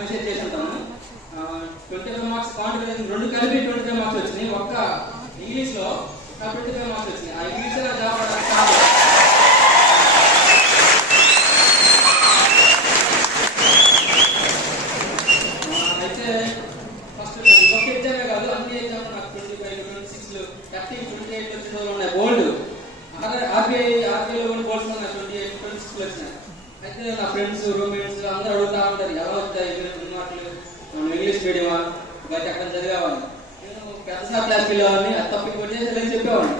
Message చేసి ఉంటాము. 25 marks contribution 2 కలిపి 25 మార్క్స్ వచ్చినాయి. ఒక్క ఇంగ్లీష్లో 25 మార్క్స్ వచ్చినాయి. ఆ ఇంగ్లీష్ జాబ్ అయితే ఫస్ట్ ఒక ఎగ్జామే కాదు, అన్ని ఎగ్జామ్ నాకు 25, 26, 30, 28 వచ్చిన రోజులు ఉన్నాయి. బోల్డ్ ఆర్బీఐలో కూడా బోల్డ్స్ ఉన్నాయి. 28, 26 వచ్చినాయి. అయితే నా ఫ్రెండ్స్, రూమ్మేట్స్ అందరూ అడుగుతా ఉంటారు, ఎలా వచ్చాయి మార్కులు, ఇంగ్లీష్ మీడియమా, బయట అక్కడ చదివేవాడిని. నేను పెద్ద సార్ క్లాస్కి వెళ్ళేవాడిని, అది తప్ప ఇంకోటి చేసేదని చెప్పేవాడిని.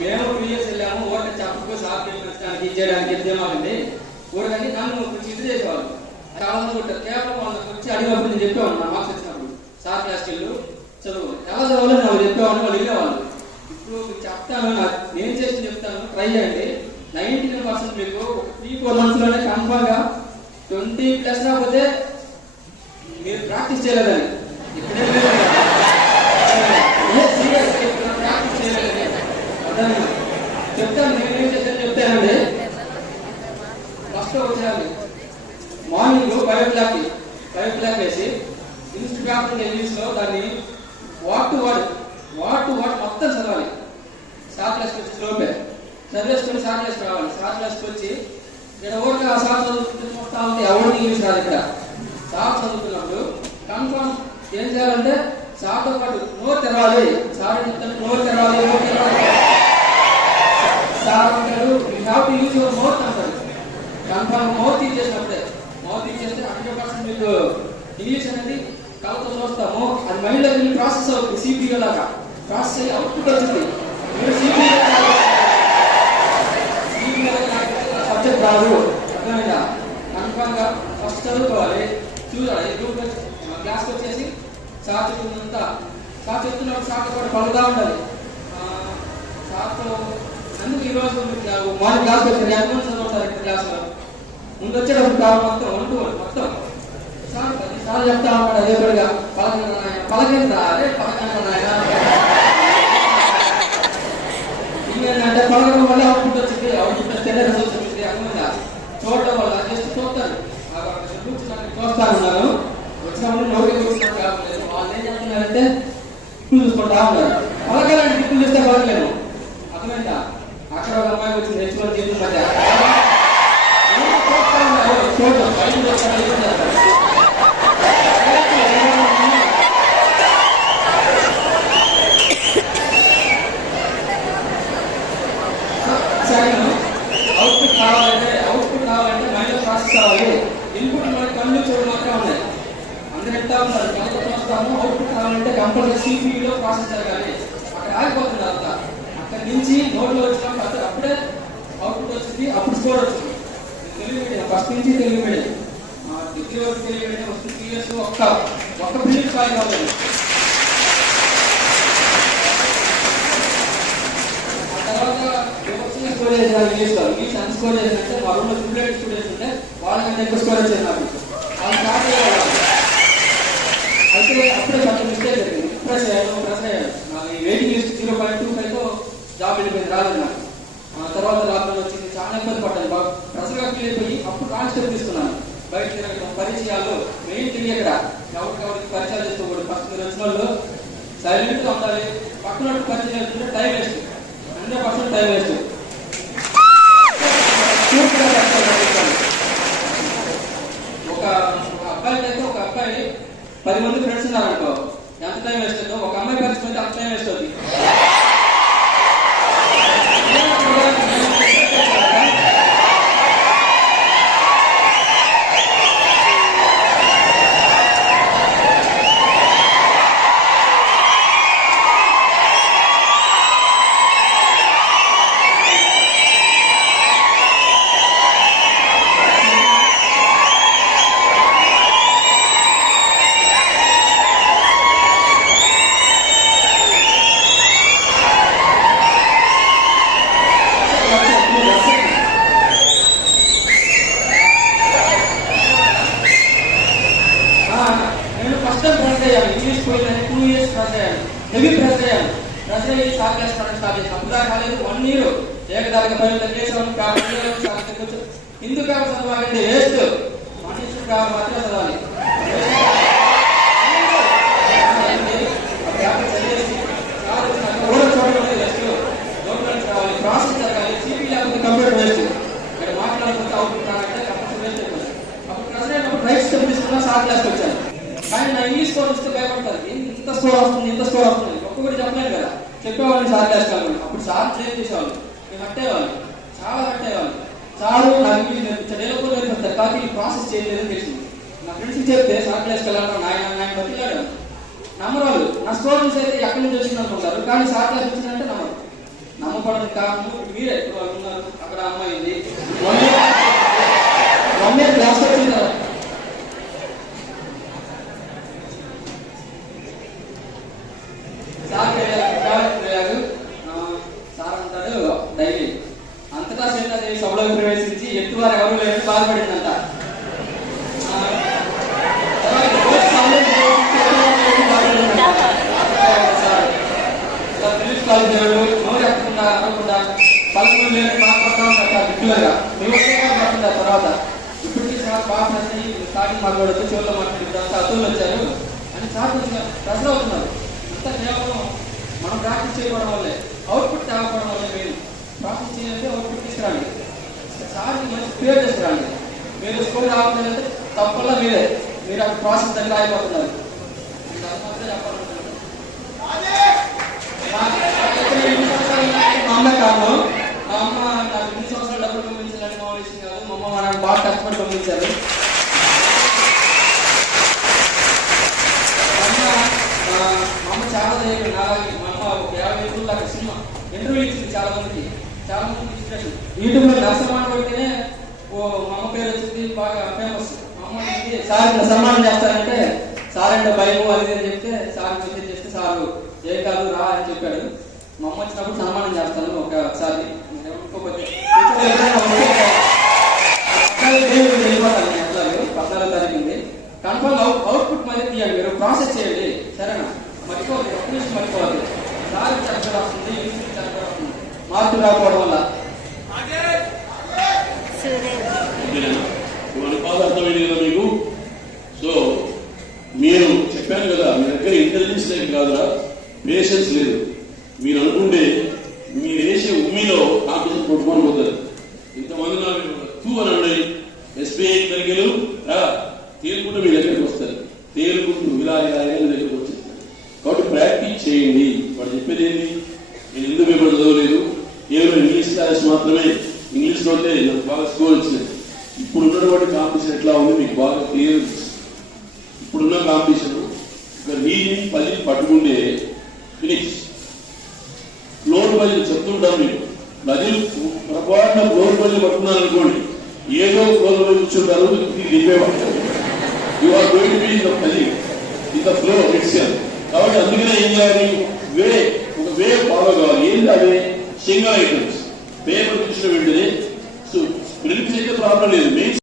మేము 2 years వెళ్ళాము, ఓటర్ చెప్పకు సార్ ప్రశ్నకి ఇచ్చేయడానికి ఎగ్జామాలండి ఊరకండి నన్ను కొంచెం ఇది చేసేవాళ్ళు. చాలా మంది ఉంటారు, కేవలం వాళ్ళకి వచ్చి అడిగినప్పుడు నేను చెప్పేవాడిని. నా మార్క్స్ వచ్చినప్పుడు సార్ క్లాస్కి వెళ్ళు చదువు, ఎలా చదవాలో నాకు చెప్పేవాడిని, వాళ్ళు వెళ్ళేవాళ్ళు. ఇప్పుడు మీకు చెప్తాను, నేను చేసి చెప్తాను, ట్రై చేయండి. 99% మీకు 3-4 months లోనే కన్ఫర్మ్గా 20+ రాకపోతే మీరు ప్రాక్టీస్ చేయలేదని ఇక్కడే ప్రాక్టీస్ చేయలేదని చెప్తాను. నేనేం చేశాను చెప్తానండి. ఫస్ట్ వచ్చేయాలి మార్నింగ్ 5 o'clock వేసి ఇన్స్టిట్యూట్ పేపర్ ఇంగ్లీష్లో దాన్ని వాట్ టు వాట్ మొత్తం చదవాలి. సార్ క్లాస్కి వచ్చి లోపే చదివేసుకొని సార్ క్లాస్కి రావాలి. సార్ క్లాస్కి వచ్చి నేను ఎవరికి ఆ సార్ చదువుతా ఉంటే ఎవరికి ఇంగ్లీష్ రాదు. ఇక్కడ సార్ చదువుతున్నప్పుడు కన్ఫర్మ్ ఏం చేయాలంటే సార్తో పాటు నోరు తెరవాలి. సార్ చెప్తాను నోరు తెరవాలి. సార్ అంటారు you have to use your mouth అంటారు. కన్ఫర్మ్ మౌత్ ఇచ్చేసినప్పుడే, మౌత్ ఇచ్చేస్తే 100% మీకు ఇంగ్లీష్ అనేది కళ్ళతో చూస్తాము. అది మైండ్లో వెళ్ళి ప్రాసెస్ అవుతుంది. సిపియూ లాగా ప్రాసెస్ అయ్యి అవుట్పుట్ వచ్చింది. మీరు సబ్జెక్ట్ రాదు అర్థమైందా? కన్ఫర్మ్గా ఫస్ట్ చదువుకోవాలి, చూడాలి. గ్రూప్ క్లాస్కి వచ్చేసి సార్ చెప్తున్నంతా సార్ చెప్తున్నప్పుడు సార్తో కూడా పలుకుతూ ఉండాలి. సార్తో అందుకు ఈరోజు మార్నింగ్ క్లాస్కి వచ్చారు. ఎంతమంది చదువుతారు ఇక్కడ క్లాస్లో? ముందు వచ్చేటప్పుడు కావాలి మొత్తం 1 to 1 మొత్తం సార్ చెప్తా ఉంటాడు. అదే పడిగా పలకండి ఏంటంటే పలకడం వల్ల అవుట్పుట్ వచ్చింది. అవుట్పుట్ తెల్ల రిజల్ట్స్ వచ్చింది. అర్థమైందా? చూడటం వల్ల జస్ట్ చూస్తారు. చూస్తా ఉన్నారు. వచ్చినప్పుడు నోటికి చూస్తున్నారు కావట్లేదు. వాళ్ళు ఏం చెప్తున్నారంటే టిప్పులు చూసుకుంటా ఉన్నారు. పలకాలంటే టిప్పులు చూస్తే పలకలేము. అర్థమైందా? అక్కడ ఒక అమ్మాయి వచ్చింది నేర్చుకొని జీవితం మధ్య చూడటం బయట అవుట్పుట్ కావాలంటే మైండ్ ప్రాసెస్ కావాలి. ఇన్పుట్ మనకి కళ్ళు చూడు మాత్రమే ఉన్నాయి. అందరూ ఎంత ఉన్నారు కళ్ళతో చూస్తాము. అవుట్పుట్ కావాలంటే కంపల్సరీ సిపియూలో ప్రాసెస్ జరగాలి. అక్కడ ఆగిపోతుంది. అంతా అక్కడి నుంచి నోట్లో వచ్చినప్పుడు అప్పుడే అవుట్పుట్ వచ్చింది. అప్పుడు స్కోర్ వచ్చింది. తెలుగు మీడియం ఫస్ట్ నుంచి తెలుగు మీడియం, డిగ్రీ వరకు తెలుగు మీడియం వస్తుంది. 3 years ఒక్క ప్రిలిమ్స్ కాల్ కావాలి. ఆ తర్వాత స్కోర్ చేసిన ఇంగ్లీష్ అన్ స్కోర్ చేసినట్టే మా రూమ్లో ట్రిపుల్ స్టూడెంట్స్ ఉంటే వాళ్ళకంటే ఎక్కువ స్కోర్ వచ్చేది నాకు. వాళ్ళు స్టార్ట్ అయ్యేవాళ్ళు. అయితే అప్పుడే కొంచెం మిస్టేక్ జరిగింది. ప్రెస్ అయ్యాను. నాకు ఈ వెయిటింగ్ లిస్ట్ 0.25తో జాబ్ వెళ్ళిపోయింది, రాలేదు నాకు. తర్వాత లాక్డౌన్ వచ్చింది. చాలా ఇబ్బంది పడ్డాను. బాగా ప్రెస్గా ఫీల్ అయిపోయి అప్పుడు కాన్స్టెప్ తీసుకున్నాను. బయట తిరగడం, పరిచయాలు మెయిన్ తిరిగి ఇక్కడ ఎవరికి పరిచయాలు చేసుకోకూడదు. ఫస్ట్ మీరు వచ్చిన వాళ్ళు సైలెంట్గా ఉండాలి. పక్కన పరిచయం చేస్తుంటే టైం వేస్ట్, 100% టైం వేస్ట్. ఒక అబ్బాయికి అయితే ఒక అబ్బాయి 10 మంది ఫ్రెండ్స్ ఉన్నారనుకో, ఎంత టైం వేస్ట్ అవుతుందో ఒక అమ్మాయి పరిచయం అంత టైం వేస్ట్ అవుతుంది. ఇంగ్లీష్ పోయిందని 2 years ప్రెస్ అయ్యాను. హెవీ ప్రెస్ అయ్యాను. ప్రెస్ అయ్యి సార్ క్లాస్ స్టార్ట్ చేశాను. అప్పుడు కాలేదు 1 year ఏకదాటిగా పరిమితం చేసాము. హిందూ పేపర్ చదవాలంటే వేస్ట్, మనుషులు పేపర్ మాత్రమే చదవాలి. ప్రాసెస్ జరగాలి. సిపి లేకపోతే కంప్యూటర్ వేస్ట్. ఇక్కడ మాట్లాడకపోతే అవుతుంటానంటే కంప్యూటర్ వేస్ట్ అయిపోయింది. అప్పుడు ప్రెసిడెంట్ అప్పుడు రైట్ స్టెప్ తీసుకున్నా సార్ క్లాస్కి వచ్చాను. కానీ నా ఇంగ్లీష్ స్కోర్ వస్తే భయపడతారు, ఇంత స్కోర్ వస్తుంది ఇంత స్కోర్ వస్తుంది ఒక్కొక్కటి చెప్పలేదు కదా. చెప్పేవాళ్ళని సార్ క్లాస్ కావాలి. అప్పుడు సార్ ట్రైన్ చేసేవాళ్ళు, మేము కట్టేవాళ్ళు, చాలా కట్టేవాళ్ళు. సారు నాకు ఇంగ్లీష్ నేర్పించాడు, ఏదో కూడా నేర్పిస్తారు. కానీ ఈ ప్రాసెస్ చేయలేదని తెలిసింది. నా ఫ్రెండ్స్కి చెప్తే సార్ క్లాస్కి వెళ్ళాలి నాయన బతిలాడు నమ్మరాలు. నా స్కోర్ చూసి అయితే ఎక్కడి నుంచి వచ్చింది అనుకుంటారు, కానీ సార్ క్లాస్ వచ్చిందంటే నమ్మరు. నమ్మకూడదు కారణం మీరే. ఉన్నారు అక్కడ అమ్మాయి ఉంది, క్లాస్ వచ్చింది కదా. సార్ అంటాడు డైలీ అంతటా సీతాదేవి సభలోకి ప్రవేశించి ఎత్తువారు ఎవరు లేదని బాధపడిందంట. నోరు ఎక్కకుండా అనకుండా పలుకులు లేని మాట్లాడుతూ ఉంటారు రెగ్యులర్గా. మాట్లాడుతుంటారు. తర్వాత ఇప్పటికీ సార్ బాగా స్టార్టింగ్ మాట్లాడుతూ చెవుల్లో మాట్లాడుతారు, అతులు వచ్చారు అని సార్ కొంచెం ప్రజలు అవుతున్నారు. అంతా కేవలం మనం ప్రాక్టీస్ చేయడం వల్లే, అవుట్పుట్ తేవడం వల్లే. మీరు ప్రాక్టీస్ చేయాలంటే అవుట్పుట్ తీసుకురండి, సార్కి మంచి పేరు తీసుకురండి. మీరు స్కూల్ రావాలంటే తప్పకుండా మీరే, మీరు ఆ ప్రాసెస్ దగ్గర అయిపోతున్నారు. మా అమ్మ కారణం. మా అమ్మ నాకు 2 సంవత్సరాలు డబ్బులు పంపించాలని మా విషయం కాదు. మా అమ్మ నాకు బాగా కష్టపడి పంపించారు. మా అమ్మ చాలా ధైర్యం నాలాగే. మా అమ్మ ఒక 50 రోజులు అక్కడ సినిమా ఇంటర్వ్యూ ఇచ్చింది చాలా మందికి ఇన్స్పిరేషన్. యూట్యూబ్ లో నరసమాన్ కొడితేనే మా అమ్మ పేరు వచ్చింది, బాగా ఫేమస్. మా అమ్మ సార్ ఇట్లా సన్మానం చేస్తారంటే సార్ అంటే భయం అది అని చెప్తే సార్ మెసేజ్ చేస్తే సారు ఏ కాదు రా అని చెప్పాడు. మా అమ్మ వచ్చినప్పుడు సన్మానం చేస్తాను ఒకసారి. వెళ్ళిపోతాను 14వ తారీఖు కన్ఫర్మ్ అవుట్పుట్ మరి తీయాలి. మీరు ప్రాసెస్ చేయండి సరేనా, మర్చిపోవద్దు, ఒక్క నిమిషం మర్చిపోవద్దు. సార్ చక్కగా వస్తుంది, చక్కగా వస్తుంది, మార్కులు రాకపోవడం వల్ల. అర్థమైంది కదా మీకు. సో మీరు చెప్పాను కదా, మీ దగ్గర ఇంటెలిజెన్స్ లేదు కాదురా, పేషెన్స్ లేదు. మీరు అనుకుంటే మీరు వేసే ఉమ్మిలో కాంపిటీషన్ కొట్టుకొని పోతారు. ఇంతమంది నాకు తూ అని ఉన్నాయి. ఎస్బీఐ తరిగేలు తేలుకుంటూ మీ దగ్గరికి వస్తారు, తేలుకుంటూ ఇలా ఇలా దగ్గరకు వచ్చేస్తారు. కాబట్టి ప్రాక్టీస్ చేయండి. వాడు చెప్పేది ఏంటి, నేను ఎందుకు పేపర్ చదవలేదు, కేవలం ఇంగ్లీష్ క్లాస్ మాత్రమే, ఇంగ్లీష్లో నాకు బాగా స్కోర్ వచ్చింది. ఇప్పుడు ఉన్నటువంటి కాంపిటీషన్ ఎట్లా ఉంది మీకు బాగా క్లియర్. ఇప్పుడున్న కాంపిటీషన్ ఒక రీడింగ్ 10 పట్టుకుంటే ఫినిష్. ఫ్లోర్ బల్లి చెప్తుంటాం మీకు, నదులు పొరపాటున ఫ్లోర్ బల్లి పట్టుకున్నారు అనుకోండి, ఏదో ఫ్లోర్ బల్లి కూర్చుంటారు, దింపేవాడు. You are going to be in the పది ఇన్ ద ఫ్లో ఇట్సెల్ఫ్. కాబట్టి అందుకనే ఏం చేయాలి, ఒక వే ఫాలో కావాలి. ఏంటి అదే సింగిల్ ఐటమ్స్ పేపర్ చూసిన వెంటనే. సో ప్రిలిమ్స్ అయితే ప్రాబ్లం లేదు, మెయిన్స్